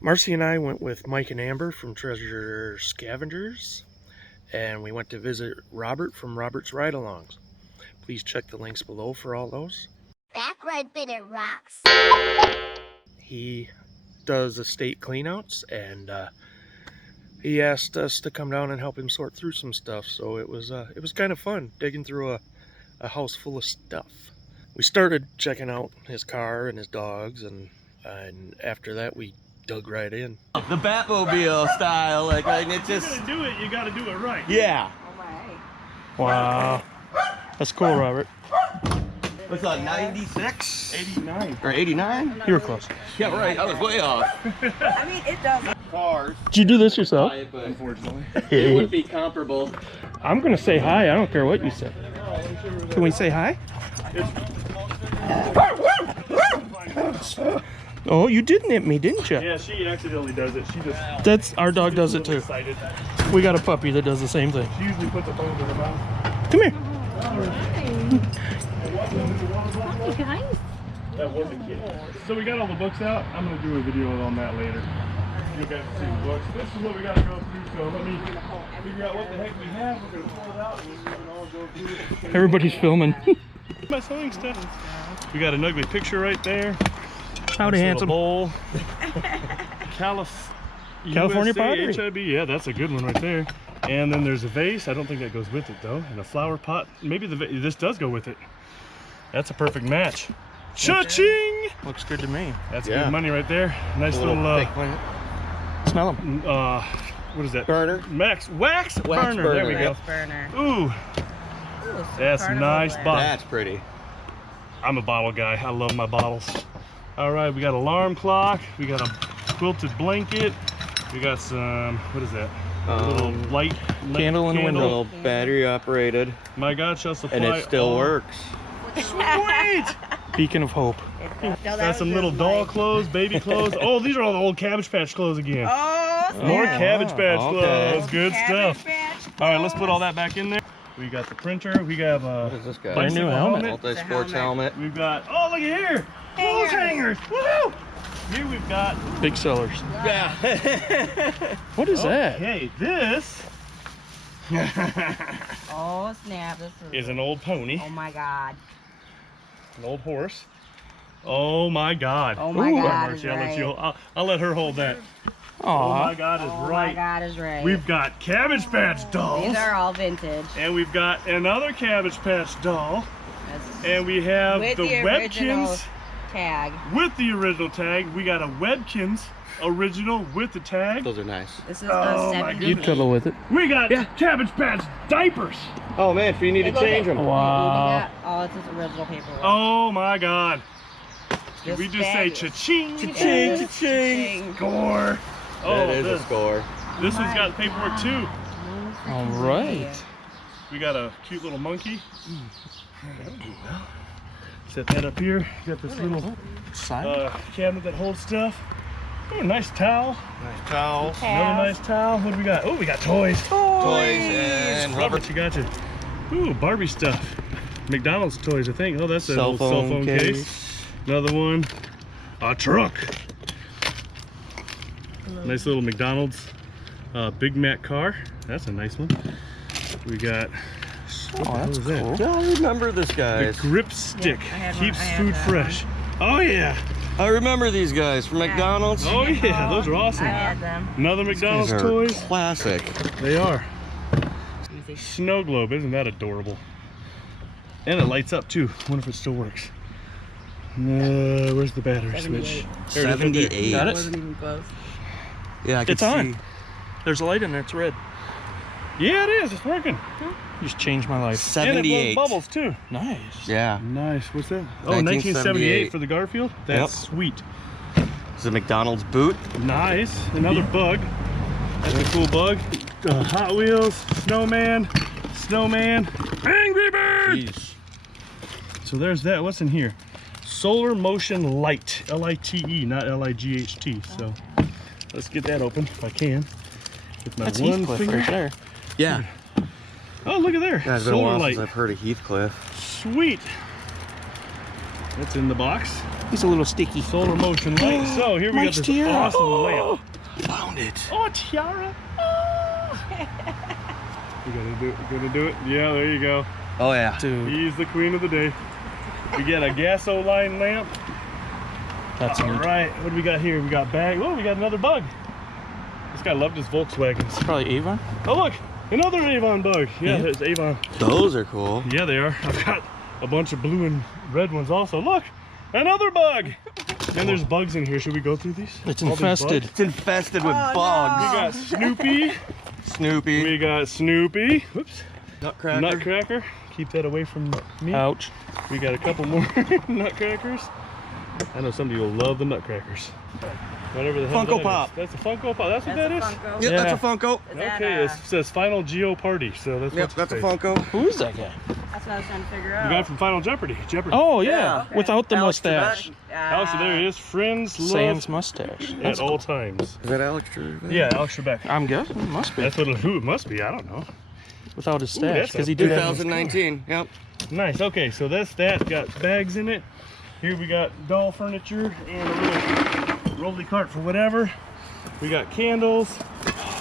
Marcy and I went with Mike and Amber from Treasure Scavengers, and we went to visit Robert from Robert's Ride-Alongs. Please check the links below for all those. Back Red Bitter rocks. He does estate cleanouts, and he asked us to come down and help him sort through some stuff. So it was kind of fun digging through a house full of stuff. We started checking out his car and his dogs, and after that we dug right in. The Batmobile style, like it's just. If you're gonna do it, you gotta do it right. Yeah. Wow, that's cool, Robert. What's that, 96? 89. Or 89? You were close. Yeah, right. I was way off. I mean, it does. Cars. Did you do this yourself? Unfortunately. It would be comparable. I'm gonna say hi. I don't care what you say. Can we say hi? Oh, you did nip me, didn't you? Yeah, she accidentally does it. She just. That's our dog does it too. Excited. We got a puppy that does the same thing. She usually puts a bone in her mouth. Come here. Guys. That was a kid. So we got all the books out. I'm gonna do a video on that later. You guys can see the books. This is what we gotta go through. So let me figure out what the heck we have. We're gonna pull it out and we can all go through it. Everybody's filming. My sewing stuff. We got an ugly picture right there. Howdy, handsome. Bowl. California pottery. HIB. Yeah, that's a good one right there. And then there's a vase. I don't think that goes with it though. And a flower pot. Maybe this does go with it. That's a perfect match. Cha-ching! Looks good to me. That's good money right there. Nice little Smell them. what is that? Burner. Wax burner. There we go. Burner. Ooh. That's nice bottle. That's pretty. I'm a bottle guy. I love my bottles. All right, we got alarm clock. We got a quilted blanket. We got some, what is that? A little light Candle in the window. Little battery operated. My God, shall supply. And it still works. Sweet! Beacon of hope. Got some little doll clothes, baby clothes. Oh, these are all the old Cabbage Patch clothes again. Oh, More Cabbage Patch clothes. Good Cabbage stuff. Patch All right, let's put all that back in there. We got the printer. We got What is this guy? Brand new helmet. Multi-sports helmet. We've got, oh, look at here. Clothes hangers. Woo! Here we've got. Big sellers. Yeah. What is that? Okay, this Oh, snap. This is an old pony. Oh, my God. An old horse. Oh my God. Oh, my Ooh, God. Marcy, Is I'll, let right. you, I'll let her hold that. Oh my Aww. God is Oh, right. my God is right. We've got Cabbage Patch dolls. These are all vintage. And we've got another Cabbage Patch doll. That's And we have with the original Webkins tag. with the original tag. We got a Webkins original with the tag. Those are nice. This is Oh, the my 70s. You'd cuddle with it. We got Cabbage Patch diapers. Oh man, if you need to change them. Wow. Oh, it's his original paperwork. Oh my God. Did This we just say bag- cha-ching? Cha-ching, Cha-ching. cha-ching. Score. That is a score. This one's got paperwork too. All right. We got a cute little monkey. Set that up here. Got this little Side. cabinet that holds stuff. Oh, nice towel. Nice towels. Another nice towel. What do we got? Oh, we got toys. Toys and rubber. Robert, you got you. Ooh, Barbie stuff. McDonald's toys, I think. Oh, that's a Cell little cell phone case. Another one. A truck. Nice little McDonald's Big Mac car. That's a nice one. We got. Oh, that's cool. Yeah, I remember this, The guys. grip stick. I had Keeps one. I had food that fresh. Oh yeah. I remember these guys from McDonald's. Oh yeah, those are awesome. I had them. Another McDonald's These are toys. classic. They are. Easy. Snow globe, isn't that adorable? And it lights up too. Wonder if it still works. Where's the battery switch? 78. There it is right there. 78. Got it? Wasn't even close. Yeah, I can It's on. see. There's a light in there. It's red. Yeah, it is. It's working. Just changed my life. 78. And it blows bubbles too. Nice. Yeah. Nice. What's that? Oh, 1978 for the Garfield. That's sweet. It's a McDonald's boot. Nice. Another bug. That's a cool bug. Hot Wheels. Snowman. Angry Bird. Jeez. So there's that. What's in here? Solar Motion Light. L-I-T-E, not L-I-G-H-T. So let's get that open if I can. With my That's one Heathcliff finger. right there. Yeah. Oh, look at there. Yeah, it's been a Solar while light. since I've heard of Heathcliff. Sweet. That's in the box. He's a little sticky. Solar motion light. So here we got Mike's this tiara. awesome lamp. Found it. Oh, tiara. You gonna do it? Yeah, there you go. Oh yeah. Dude, He's the queen of the day. We got a gasoline lamp. that's All neat. right, what do we got here? We got bag. Oh, we got another bug. This guy loved his Volkswagens. Probably Avon. Oh look, another Avon bug. Yeah, Yeah. there's Avon. Those are cool. Yeah, they are. I've got a bunch of blue and red ones also. Look, another bug. And there's bugs in here. Should we go through these? It's All these infested. bugs? It's infested with Oh, bugs. We got Snoopy. Snoopy. We got Snoopy. Whoops. Nutcracker. Nutcracker. Keep that away from me. Ouch. We got a couple more Nutcrackers. I know somebody will love the Nutcrackers. Whatever the hell Funko that Pop. is. That's a Funko Pop. That's what that is? Funko. Yep, Yeah. that's a Funko. Is that, Okay, it says Final Geo Party, so that's Yep, what's that's a his face. Funko. Who is that guy? That's what I was trying to figure The out. guy from Final Jeopardy. Jeopardy. Oh, yeah. Yeah. Okay. Without the Alex mustache. Alex, there he is. Friends love Sans mustache. at That's all times. Is that Alex Trebek? Yeah, Alex Trebek. I'm guessing. It must be. That's what who it must be. I don't know. Without his Ooh, stash. that's Because a he did have 2019. Yep. Nice. Okay, so that's that. Got bags in it. Here we got doll furniture and a little rolly cart for whatever. We got candles,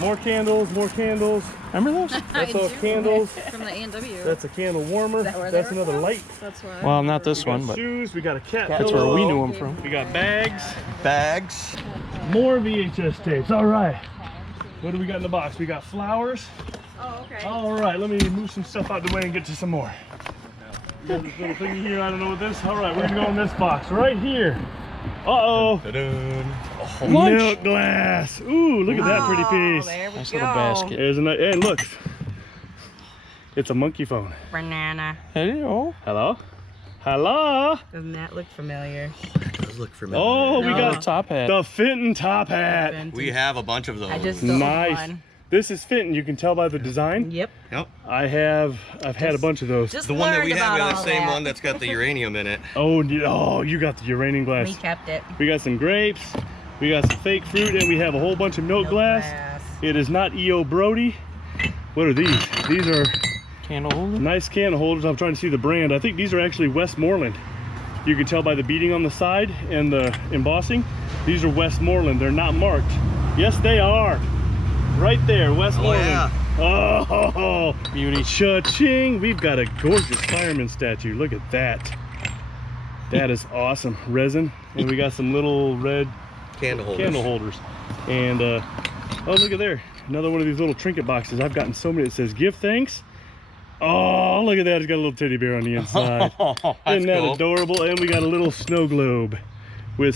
more candles, more candles. Remember those? That's all candles. From the A&W. That's a candle warmer. that where That's they were another from? light. That's why. Well, not this We got one, but shoes. We got a cat that's pillow. where we knew him from. We got bags. Bags. More VHS tapes. All right. What do we got in the box? We got flowers. Oh, okay. All right. Let me move some stuff out the way and get to some more. Got this little thingy here. I don't know what this. All right. We're gonna go in this box right here. Uh-oh. Lunch. Milk glass. Ooh, look at that pretty piece. There we Nice go. little basket. There's a hey, look. It's a monkey phone. Banana. Hey, oh. Hello? Hello? Doesn't that look familiar? Those look familiar. Oh, we No. got Top hat. the Fenton top hat. We have a bunch of those. I just sold Nice. one. This is Fenton. You can tell by the design. Yep. Yep. I've had a bunch of those. Just The one that we learned have, we about have the all same that. one that's got the uranium in it. Oh, you got the uranium glass. We kept it. We got some grapes. We got some fake fruit, and we have a whole bunch of milk glass. It is not E.O. Brody. What are these? These are Candle holder. nice candle holders. I'm trying to see the brand. I think these are actually Westmoreland. You can tell by the beading on the side and the embossing. These are Westmoreland. They're not marked. Yes, they are. Right there, Westmoreland. yeah. Oh, Beauty. cha-ching. We've got a gorgeous fireman statue. Look at that. That is awesome. Resin. And we got some little red Candle holders. candle holders. And, oh, look at there. Another one of these little trinket boxes. I've gotten so many that says, give thanks. Oh, look at that. It's got a little teddy bear on the inside. That's Isn't that cool. adorable? And we got a little snow globe with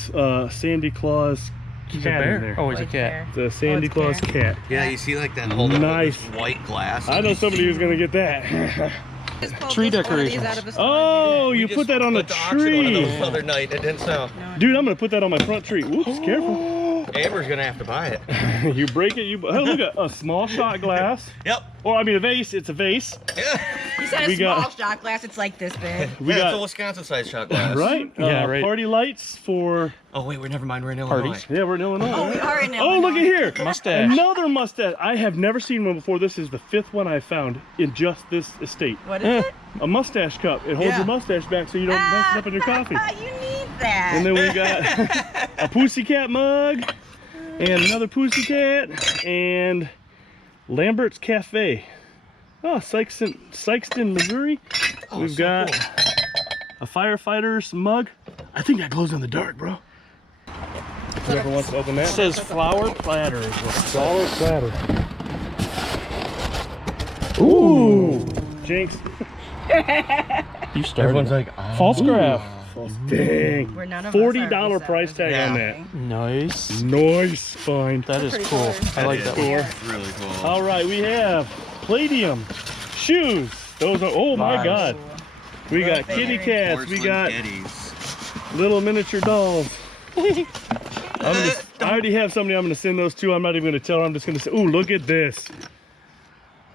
Sandy Claus He's a cat in bear. there. Oh, he's a Right cat. The Sandy it's Claus bear. cat. Yeah, you see like that whole Nice. white glass. I know somebody who's gonna get that. Just pulled Tree this one of these decorations. out of a storage Oh, We you just put that on the put auction one of tree. those the other night. It didn't sell. unit. Dude, I'm gonna put that on my front tree. Oops, careful. Amber's gonna have to buy it. You break it, you, oh, look at a small shot glass. Yep. Or I mean a vase, it's a vase. Yeah. You said We a small got- shot glass. It's like this big. We Yeah, it's a got, Wisconsin sized shot glass. right? Yeah, right. Party lights for, Oh wait, never mind. We're in Illinois. Parties. yeah, we're in Illinois. Oh, we right? are in Oh, look at Illinois. here. Mustache. Another mustache. I have never seen one before. This is the 5th one I found in just this estate. What is it? A mustache cup. It holds Yeah. your mustache back so you don't mess it up in your coffee. You need that. And then we got a pussycat mug and another pussycat and Lambert's Cafe. Oh, Sykeston, Missouri. Oh, We've so got cool. a firefighter's mug. I think that glows in the dark, bro. Whoever wants to open It that. says flower platter. Is what it Solid platter. Ooh, Jinx. says. You started. like, False graph. Dang. We're none of us are $40 resellers. price tag on that. Nice. Nice find. That is cool. I like that one. It's really cool. All right, we have Palladium shoes. Those are, oh my Nice. God. We got Little kitty figurine. cats. We Porcelain got Eddies. little miniature dolls. I already have somebody I'm going to send those to. I'm not even going to tell her. I'm just going to say, ooh, look at this.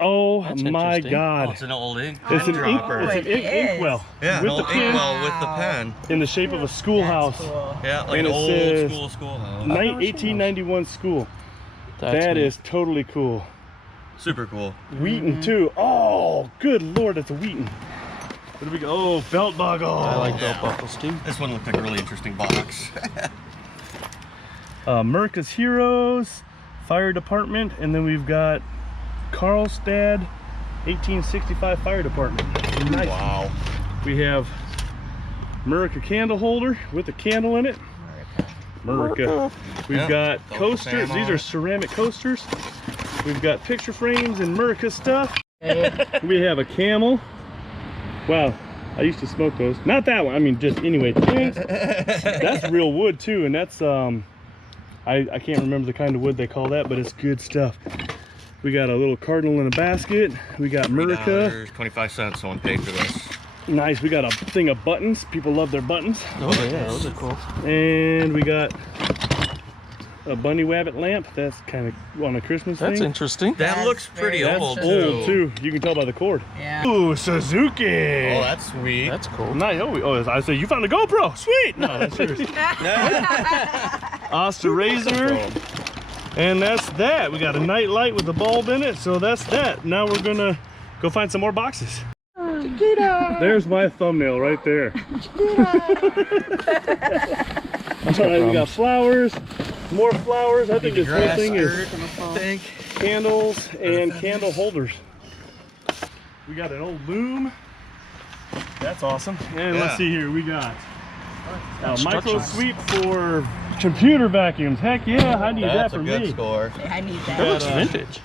Oh That's my interesting. Oh, God. it's an old ink. It's an ink, dropper. it's an It is. inkwell Yeah, an with the old pin inkwell with the pen. in the shape of a That's schoolhouse. cool. Yeah, like And an it old says schoolhouse. 1891 school. That's That neat. is totally cool. Super cool. Wheaton too. Oh, good Lord, it's a Wheaton. What do we go? Oh, belt buckle. I like belt buckles too. This one looked like a really interesting box. America's Heroes, Fire Department, and then we've got Karlstad 1865 Fire Department. Nice. Wow. We have America candle holder with a candle in it. America. We've Yeah. got coasters. These are ceramic coasters. We've got picture frames and America stuff. We have a camel. Wow, I used to smoke those. Not that one. I mean, just anyway. That's real wood too, and that's I can't remember the kind of wood they call that, but it's good stuff. We got a little cardinal in a basket. We got America. 25 cents someone paid for this. Nice. We got a thing of buttons. People love their buttons. Oh yeah, those are cool. And we got a bunny wabbit lamp. That's kind of on a Christmas That's thing. interesting. That That's looks pretty very old, Old too. You can tell by the cord. Yeah. Ooh, Suzuki. Oh, that's sweet. That's cool. Nice. Oh, I say you found a GoPro. Sweet. No, that's yours. Oster Razor. And that's that. We got a night light with a bulb in it. So that's that. Now we're gonna go find some more boxes. There's my thumbnail right there. All right, we got flowers, more flowers. I think this whole thing is candles and candle holders. We got an old loom. That's awesome. And let's see here, we got a micro sweep for computer vacuums. Heck yeah, I need that for me. That's a good score. I need That that. looks vintage.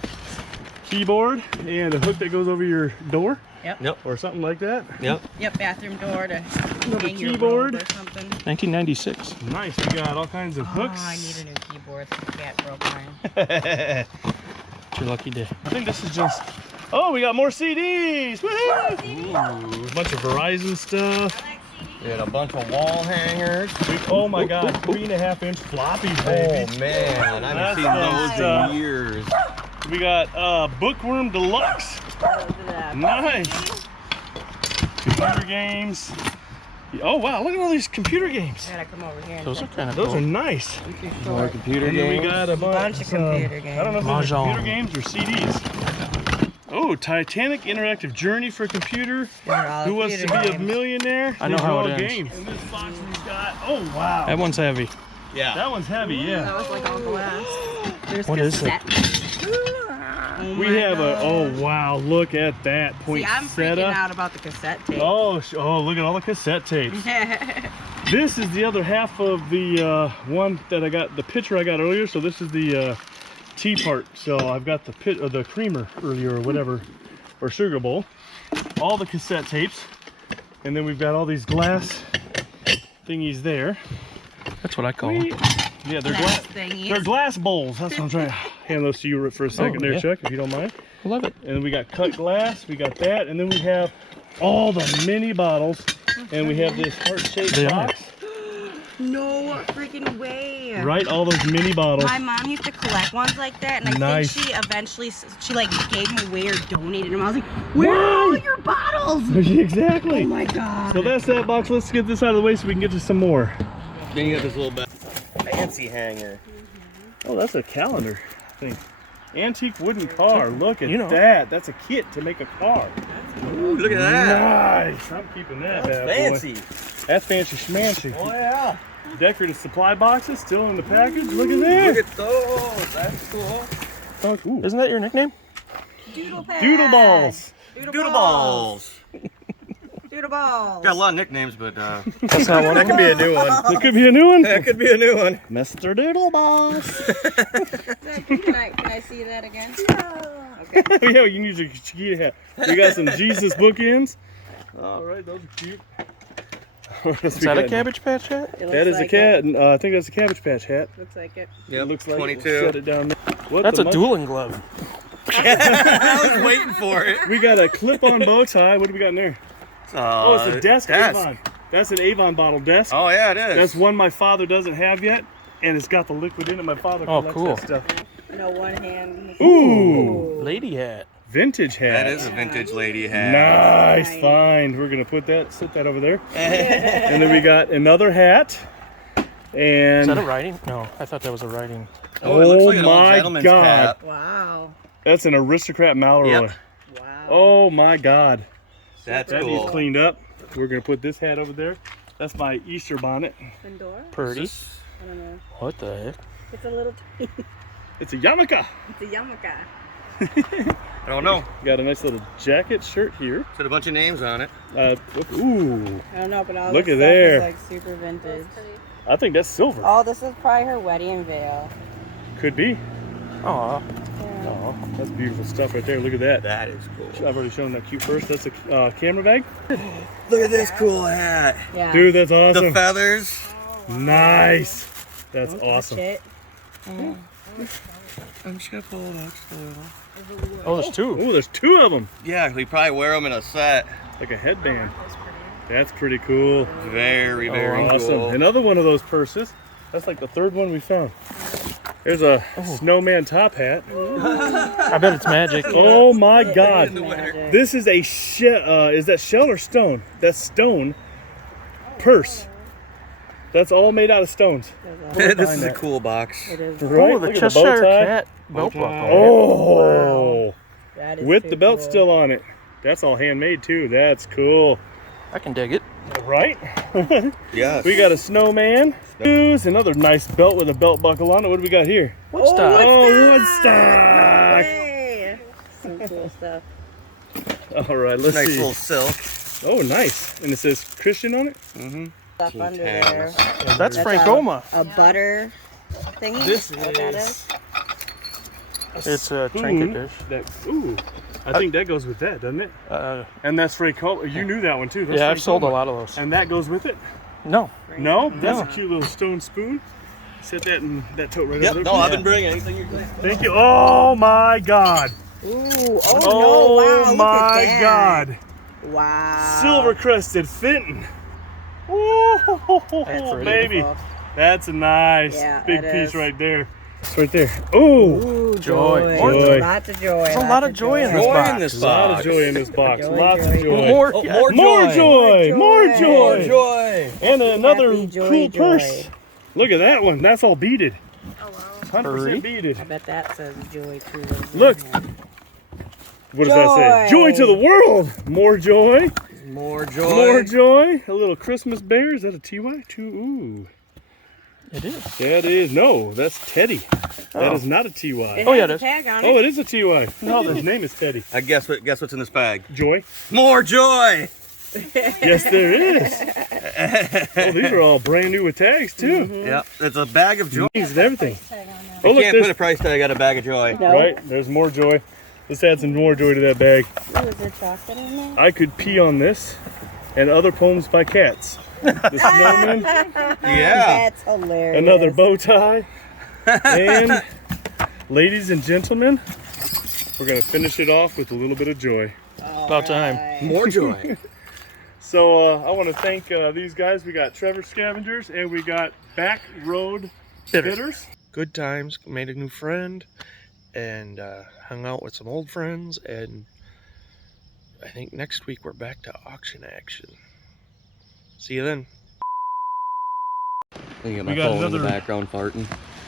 Keyboard and a hook that goes over your door. Yep. Or something like that. Yep. Yep, bathroom door to Another hang your keyboard. robe or something. 1996. Nice, we got all kinds of hooks. Oh, I need a new keyboard. The cat broke mine. It's your lucky day. I think this is just. Oh, we got more CDs! Woohoo! Ooh, a bunch of Verizon stuff. We had a bunch of wall hangers. Oh my God, 3.5-inch floppies, baby. Oh man, I haven't That's seen those in years. We got Bookworm Deluxe. Nice. Computer games. Oh wow, look at all these computer games. I gotta come over here. And Those are kind of Those cool. are nice. More computer And then we games. got a bunch of computer games. I don't know if those are Mahjong. computer games or CDs. Oh, Titanic Interactive Journey for computer. Who wants to be a millionaire? I know These are how all it ends. games. And this box we've got. Oh wow. That one's heavy. Yeah. That one's heavy, yeah. That was like all glass. There's What is it? Oh We my have a. Oh God. wow, look at that See, I'm freaking poinsettia. out about the cassette tape. Oh, look at all the cassette tapes. This is the other half of the one that I got, the picture I got earlier. So this is the tea part. So I've got the creamer earlier or whatever, or sugar bowl. All the cassette tapes, and then we've got all these glass thingies there. That's what I call them. Yeah, they're Glass glass. thingies. They're glass bowls. That's what I'm trying to hand those to you for a second there, yeah. Chuck, if you don't mind. Love it. And then we got cut glass. We got that, and then we have all the mini bottles, and we have this heart-shaped They are. box. No freaking way. Right, all those mini bottles. My mom used to collect ones like that, and I Nice. think she eventually, she like gave them away or donated them. I was like, where are all your bottles? Exactly. Oh my God. So that's that box. Let's get this out of the way so we can get to some more. Then you got this little fancy hanger. Oh, that's a calendar thing. Antique wooden car. Look at You know. that. That's a kit to make a car. Ooh, look at that. Nice. I'm keeping that That's bad fancy. boy. That's fancy schmancy. Oh yeah. Decorative supply boxes still in the package. Look at that. Look at those. That's cool. Oh, ooh. Isn't that your nickname? Doodle pads. Doodle balls. Doodle balls. Doodle balls. Got a lot of nicknames, but That's not one that of could them. be a new one. That could be a new one. That could be a new one. Mr. Doodle Balls. Can I see that again? Okay. Yeah, you can use your chiquita hat. We got some Jesus bookends. All right, those are cute. Is that a Cabbage Patch hat? It looks That is like a cat. I think that's a Cabbage Patch hat. Looks like it. Yep. It looks like 22. We'll set it down there. What That's the a mon- dueling glove. I was waiting for it. We got a clip-on bow tie. What do we got in there? Oh, it's a desk Avon. That's an Avon bottle desk. Oh yeah, it is. That's one my father doesn't have yet, and it's got the liquid in it. My father Oh, collects cool. that stuff. No one hand. Ooh, Lady hat. vintage hat. That is a vintage lady hat. Nice find. We're gonna sit that over there. And then we got another hat. Is that a And writing? No, I thought that was a writing. Oh, it looks like an old my gentleman's God. cap. Wow. that's an aristocrat Mallory. Yep. Wow. Oh my God. That's That cool. needs cleaned up. We're gonna put this hat over there. That's my Easter bonnet. Fedora? Pretty. I don't know. What the heck? It's a little tiny. It's a yarmulke. It's a yarmulke. I don't know. Got a nice little jacket shirt here. Got a bunch of names on it. Ooh, I don't know, but all Look this at stuff there. is like super vintage. I think that's silver. Oh, this is probably her wedding veil. Could be. Aw. Yeah. Oh, that's beautiful stuff right there. Look at that. That is cool. I've already shown that cute purse. That's a camera bag. Look at this cool hat. Yeah. Dude, that's The awesome. feathers. Nice. That's awesome. Shit. I'm just gonna pull it out. Oh, there's two. Oh, there's two of them. Yeah, we probably wear them in a set. Like a headband. That's pretty cool. Very, very Awesome. cool. Another one of those purses. That's like the third one we found. There's a snowman top hat. I bet it's magic. Oh my God. Magic. This is a is that shell or stone? That's stone purse. That's all made out of stones. This is a cool box. It is. Right? Oh, the Look at bow Cheshire tie. Cat belt buckle. Oh, That is with too the belt cool. still on it. That's all handmade too. That's cool. I can dig it. Right? Yes. We got a snowman. Shoes, another nice belt with a belt buckle on it. What do we got here? Woodstock. Oh, Woodstock. Hey. Some cool stuff. All right, let's nice see. little silk. Oh, nice. And it says Christian on it? Mm-hmm. Stuff under there. That's Frankoma. A butter thingy. This what that is. It's a Spoon trinket dish. Ooh, I think that goes with that, doesn't it? And that's Frankoma. You knew that one too. That's Yeah, I've sold a Frankoma. lot of those. And that goes with it? No. No? That's No. a cute little stone spoon. Set that in that tote right Yep. over No, there. I've been bringing anything you're good. Thank you. Oh my God. Ooh. Oh no! Wow. my look at that. God. Wow. Silver crested Fenton. Whoa, That's pretty. baby. Beautiful. That's a nice Yeah, big it piece is. right there. It's right there. Oh, Ooh, Joy. Joy. Lots of joy. There's a lots lot of joy in this Joy box. in this a lot of box. joy in this box. Joy, Lots joy, of joy. More. Oh, Yeah. more More joy. joy. More More More joy. joy. And another Happy joy, cool joy. purse. Look at that one. That's all beaded. Oh wow. 100% beaded. I bet that says joy too. Look. What does that say? Joy to the world. More joy. More joy. More joy. A little Christmas bear. Is that a TY? Ooh. It is. That is. No, that's Teddy. That Oh. is not a TY. Oh, yeah, it it is. Tag on Oh, it. it is a TY. No, his name is Teddy. I guess what's in this bag? Joy. More joy. Yes, there is. Oh, these are all brand new with tags too. Yep. It's a bag of joy. Names and everything. You Oh, look, can't put a there's price tag on a bag of joy. No. right. There's more joy. Let's add some more joy to that bag. Ooh, is there chocolate in there? I could pee on this, and other poems by cats. The snowman, Yeah. That's hilarious. another bow tie, and ladies and gentlemen, we're gonna finish it off with a little bit of joy. About time. More joy. So I want to thank these guys. We got Trevor Scavengers and we got Back Road Bitters. Good times. Made a new friend, and hung out with some old friends. And I think next week we're back to auction action. See you then. I got We my got phone in the another- background farting.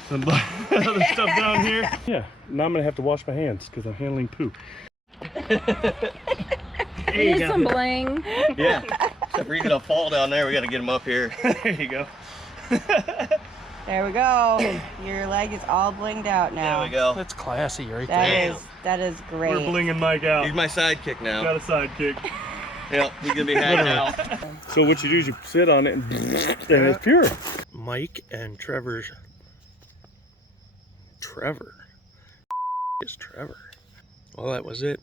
Some other stuff down here. Yeah, now I'm gonna have to wash my hands because I'm handling poo. Need some bling. Yeah. Except for he's gonna fall down there. We gotta get him up here. There you go. There we go. Your leg is all blinged out now. There we go. That's classy right That there. that is great. We're blinging Mike out. He's my sidekick now. Got a sidekick. Yep. He's gonna be hanging out. So what you do is you sit on it and it's pure. Mike and Trevor is Trevor. Well, that was it.